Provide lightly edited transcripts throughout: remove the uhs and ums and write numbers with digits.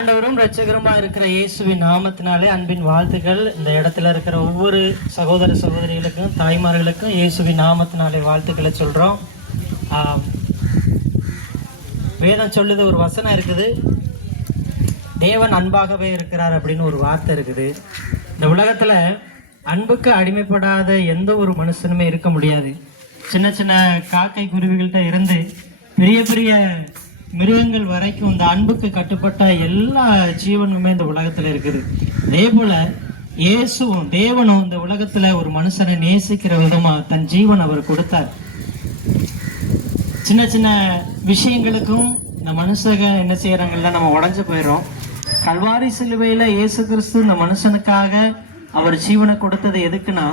ஆண்டவரும் இரட்சகருமா இருக்கிற இயேசுவின் நாமத்தினாலே அன்பின் வாழ்த்துக்கள். இந்த இடத்துல இருக்கிற ஒவ்வொரு சகோதர சகோதரிகளுக்கும் தாய்மார்களுக்கும் இயேசுவின் நாமத்தினாலே வாழ்த்துக்களை சொல்கிறோம். வேதம் சொல்லுது, ஒரு வசனம் இருக்குது, தேவன் அன்பாகவே இருக்கிறார் அப்படின்னு ஒரு வார்த்தை இருக்குது. இந்த உலகத்தில் அன்புக்கு அடிமைப்படாத எந்த ஒரு மனுஷனுமே இருக்க முடியாது. சின்ன சின்ன காக்கை குருவிகள்கிட்ட இருந்து பெரிய பெரிய மிருகங்கள் வரைக்கும் இந்த அன்புக்கு கட்டுப்பட்ட எல்லா ஜீவனுமே இந்த உலகத்துல இருக்குது. அதே போல இயேசுவும் தேவனும் இந்த உலகத்துல ஒரு மனுஷனை நேசிக்கிற விதமா தன் ஜீவன் அவர் கொடுத்தார். சின்ன சின்ன விஷயங்களுக்கும் இந்த மனுஷங்க என்ன செய்யறாங்கல்ல, நம்ம உடஞ்சு போயிடும். கல்வாரி சிலுவையில இயேசு கிறிஸ்து இந்த மனுஷனுக்காக அவர் ஜீவனை கொடுத்தது எதுக்குன்னா,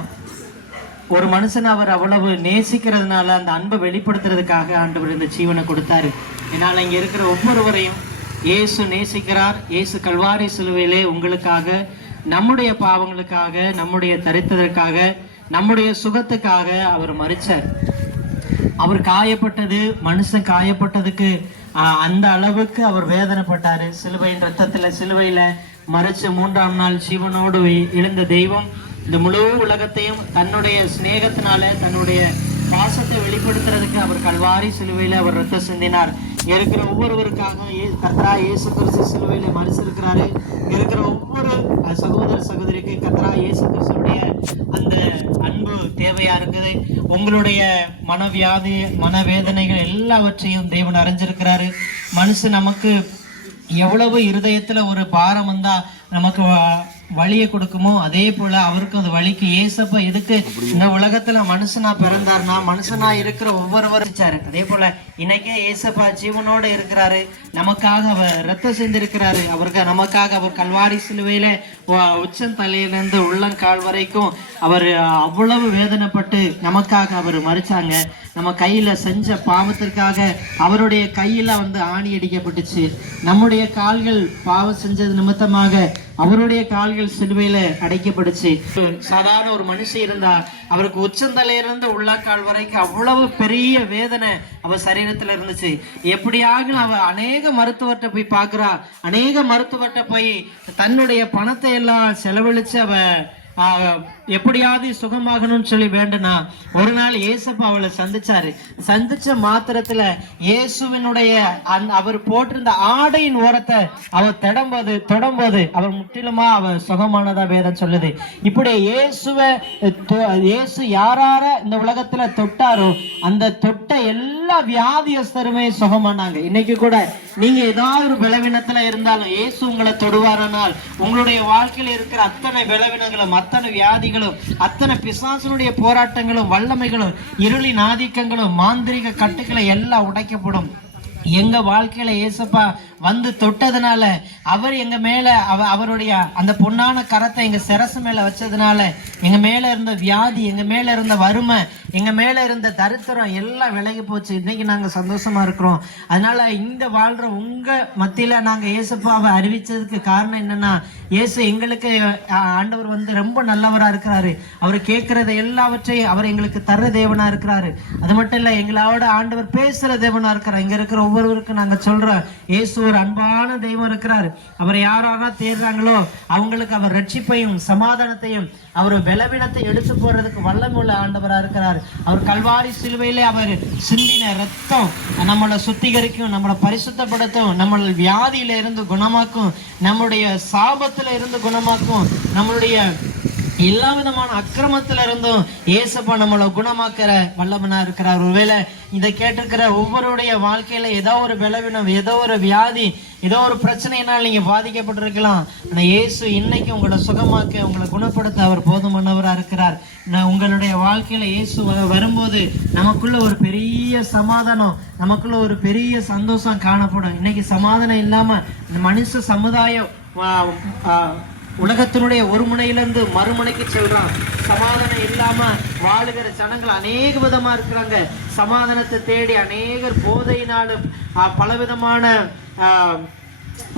ஒரு மனுஷனை அவர் அவ்வளவு நேசிக்கிறதுனால அந்த அன்பை வெளிப்படுத்துறதுக்காக ஆண்டவர் இந்த ஜீவனை கொடுத்தாரு. என்னால் இங்கே இருக்கிற ஒவ்வொருவரையும் இயேசு நேசிக்கிறார். இயேசு கல்வாரி சிலுவையிலே உங்களுக்காக, நம்முடைய பாவங்களுக்காக, நம்முடைய தரித்ததற்காக, நம்முடைய சுகத்துக்காக அவர் மரிச்சார். அவர் காயப்பட்டது, மனுஷன் காயப்பட்டதுக்கு அந்த அளவுக்கு அவர் வேதனைப்பட்டாரு. சிலுவையின் ரத்தத்துல சிலுவையில மறிச்சு 3ஆம் நாள் ஜீவனோடு எழுந்த தெய்வம் இந்த முழு உலகத்தையும் தன்னுடைய சிநேகத்தினால, தன்னுடைய பாசத்தை வெளிப்படுத்துறதுக்கு அவர் கல்வாரி சிலுவையில அவர் ரத்தம் சிந்தினார். இருக்கிற ஒவ்வொருவருக்காக கர்த்தராகிய இயேசு கிறிஸ்து சிலுவையில மரிச்சிருக்கிறாரு. இருக்கிற ஒவ்வொரு சகோதர சகோதரிக்கு கர்த்தராகிய இயேசு கிறிஸ்துடைய அந்த அன்பு தேவையா இருக்குது. உங்களுடைய மனவியாதி, மனவேதனைகள் எல்லாவற்றையும் தேவன் அறிஞ்சிருக்கிறாரு. மனுஷன் நமக்கு எவ்வளவு இருதயத்துல ஒரு பாரம் வந்தா நமக்கு வழியை கொடுக்குமோ, அதே போல அவருக்கும் அந்த வழிக்கு ஏசப்பா எதுக்கு இந்த உலகத்துல மனுஷனா பிறந்தார்னா, மனுஷனா இருக்கிற ஒவ்வொருவரும். அதே போல இன்னைக்கே ஏசப்பா ஜீவனோட இருக்கிறாரு. நமக்காக அவர் ரத்தம் செஞ்சிருக்கிறாரு. அவருக்கு நமக்காக அவர் கல்வாரி சிலுவையில உச்சம் தலையிலிருந்து உள்ளங்கால் வரைக்கும் அவர் அவ்வளவு வேதனைப்பட்டு நமக்காக அவர் மறிச்சாங்க. நம்ம கையில செஞ்ச பாவத்திற்காக அவருடைய கையில ஆணி அடிக்கப்பட்டுச்சு. நம்முடைய கால்கள் பாவம் செஞ்சது நிமித்தமாக அவருடைய கால்கள் சிலுவையில அடைக்கப்பட்டுச்சு. சாதாரண ஒரு மனுஷன் இருந்தா அவருக்கு உச்சந்தலையிலிருந்து உள்ளங்கால் வரைக்கும் அவ்வளவு பெரிய வேதனை அவ சரீரத்துல இருந்துச்சு. எப்படியாக அவ அநேக மருத்துவர்கிட்ட போய் பாக்குறா, அநேக மருத்துவர்கிட்ட போய் தன்னுடைய பணத்தை எல்லாம் செலவழிச்சு அவ எப்படியாவது சுகமாகணும்னு சொல்லி வேண்டுனா, ஒரு நாள் இயேசுப்பா அவளை சந்திச்ச மாத்திரத்துல இயேசுவினுடைய அவர் போட்டிருந்த ஆடையின் ஓரத்தை அவ தொடம்போது அவர் முற்றிலுமா அவ சுகமானதா வேதம் சொல்லுது. இப்படி இயேசு யாரார இந்த உலகத்துல தொட்டாரோ அந்த தொட்ட எல்லா வியாதியஸ்தருமே சுகமானாங்க. இன்னைக்கு கூட நீங்க ஏதாவது ஒரு பலவீனத்துல இருந்தாலும் இயேசு உங்களை தொடுவாரானால் உங்களுடைய வாழ்க்கையில இருக்கிற அத்தனை பலவீனங்களும், அத்தனை வியாதிகளும், அத்தனை பிசாசனுடைய போராட்டங்களும், வல்லமைகளும், இருளின் ஆதிக்கங்களும், மாந்திரிக கட்டுக்களை எல்லாம் உடைக்கப்படும். எங்க வாழ்க்கையில ஏசப்பா தொட்டதுனால, அவர் எங்க மேல அவருடைய அந்த பொன்னான கரத்தை எங்க சிரசு மேல வச்சதுனால எங்க மேல இருந்த வியாதி, எங்க மேல இருந்த வறுமை, எங்க மேல இருந்த தரித்திரம் எல்லாம் விலகி போச்சு. இன்னைக்கு நாங்க சந்தோஷமா இருக்கிறோம். அதனால இந்த வாழ்ற உங்க மத்தியில நாங்க ஏசப்பாவை அறிவிச்சதுக்கு காரணம் என்னன்னா, இயேசு எங்களுக்கு ஆண்டவர் ரொம்ப நல்லவரா இருக்கிறாரு. அவர் கேட்கறத எல்லாவற்றையும் அவர் எங்களுக்கு தர்ற தேவனா இருக்கிறாரு. அது மட்டும் இல்ல, எங்களோட ஆண்டவர் பேசுற தேவனா இருக்கிறார். இங்க இருக்கிற ஒவ்வொருவருக்கும் நாங்க சொல்றோம், இயேசு ஒரு அன்பான தெய்வம் இருக்கிறாரு. அவர் யாராரா தேடுறாங்களோ அவங்களுக்கு அவர் ரட்சிப்பையும் சமாதானத்தையும் அவர் பலவீனத்தை எடுத்து போறதுக்கு வல்லமுள்ள ஆண்டவரா இருக்கிறார். அவர் கல்வாரி சிலுவையிலே அவர் சிந்தின ரத்தம் நம்மளை சுத்திகரிக்கும், நம்மளை பரிசுத்தப்படுத்தும், நம்மள வியாதியில இருந்து குணமாக்கும், நம்முடைய சாபத்துல இருந்து குணமாக்கும், நம்மளுடைய எல்லா விதமான அக்கிரமத்துல இருந்தும் ஏசப்பா நம்மளை குணமாக்குற வல்லமனா இருக்கிறார். ஒருவேளை இதை கேட்டிருக்கிற ஒவ்வொருடைய வாழ்க்கையில ஏதோ ஒரு பலவீனம், ஏதோ ஒரு வியாதி, ஏதோ ஒரு பிரச்சனையினால் நீங்க பாதிக்கப்பட்டிருக்கலாம். ஆனா இயேசு இன்னைக்கு உங்களை சுகமாக்க, உங்களை குணப்படுத்த அவர் போதுமானவரா இருக்கிறார். உங்களுடைய வாழ்க்கையில இயேசு வரும்போது நமக்குள்ள ஒரு பெரிய சமாதானம், நமக்குள்ள ஒரு பெரிய சந்தோஷம் காணப்படும். இன்னைக்கு சமாதானம் இல்லாம இந்த மனுஷ சமுதாயம் உலகத்தினுடைய ஒரு முனையிலிருந்து மறுமுனைக்கு செல்றான். சமாதானம் இல்லாம வாழுகிற ஜனங்கள் அநேக விதமா இருக்கிறாங்க. சமாதானத்தை தேடி அநேகர் போதையினாலும் பலவிதமான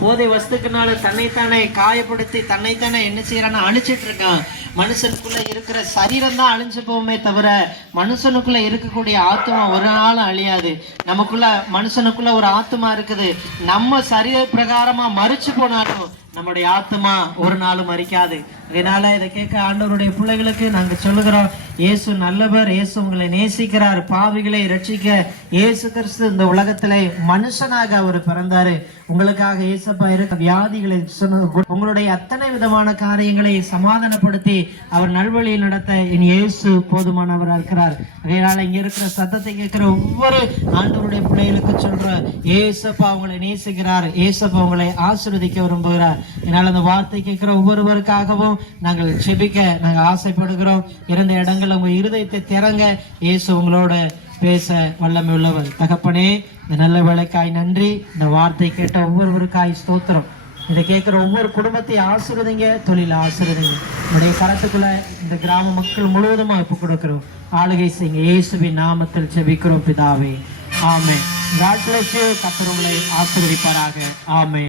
போதை வஸ்துக்குனால தன்னைத்தானே காயப்படுத்தி தன்னைத்தானே என்ன செய்யறான்னு அழிச்சிட்டு இருக்கான். மனுஷனுக்குள்ள இருக்கிற சரீரம் தான் அழிஞ்சு போகுமே தவிர மனுஷனுக்குள்ள இருக்கக்கூடிய ஆத்மா ஒரு நாளும் அழியாது. மனுஷனுக்குள்ள ஒரு ஆத்மா இருக்குது. நம்ம சரீர பிரகாரமா மறிச்சு போனாலும் நம்முடைய ஆத்மா ஒரு நாளும் மறிக்காது. அதனால இதை கேட்க ஆண்டவருடைய பிள்ளைகளுக்கு நாங்க சொல்லுகிறோம், இயேசு நல்லவர், இயேசு உங்களை நேசிக்கிறார். பாவிகளை ரட்சிக்க இயேசு கிறிஸ்து இந்த உலகத்திலே மனுஷனாக அவர் பிறந்தாரு. உங்களுக்காக இயேசப்பா இருக்க வியாதிகளை உங்களுடைய அத்தனை விதமான காரியங்களை சமாதானப்படுத்தி அவர் நல்வழியில் நடத்த என் இயேசு போதுமானவராக இருக்கிறார். அதனால இங்க இருக்கிற சத்தத்தை கேட்கிற ஒவ்வொரு ஆண்டவருடைய பிள்ளைகளுக்கு சொல்ற, இயேசப்பா உங்களை நேசிக்கிறார், இயேசப்பா உங்களை ஆசீர்வதிக்க விரும்புகிறார். அதனால அந்த வார்த்தை கேட்கிற ஒவ்வொருவருக்காகவும் நாங்கள் செபிக்க நாங்கள் ஆசைப்படுகிறோம். இருந்த இடங்கள் உங்க இருதயத்தை திறங்க. இயேசு உங்களோட பேச வல்லமை உள்ளவர். தகப்பனே, இந்த நல்ல வேலைக்காய் நன்றி. இந்த வார்த்தை கேட்ட ஒவ்வொருவருக்காய் ஸ்தோத்திரம். இதை கேட்கிற ஒவ்வொரு குடும்பத்தையும் ஆசீர்வதிங்க, தொழில் ஆசீர்வதிங்க. உடைய கரத்துக்குள்ள இந்த கிராம மக்கள் முழுவதுமா ஒப்பு கொடுக்கிறோம். ஆளுகை செய்யுங்க. இயேசுவின் நாமத்தில் ஜெபிக்கிறோம் பிதாவே, ஆமென். God bless you. கர்த்தர் உங்களை ஆசீர்வதிப்பாராக. ஆமென்.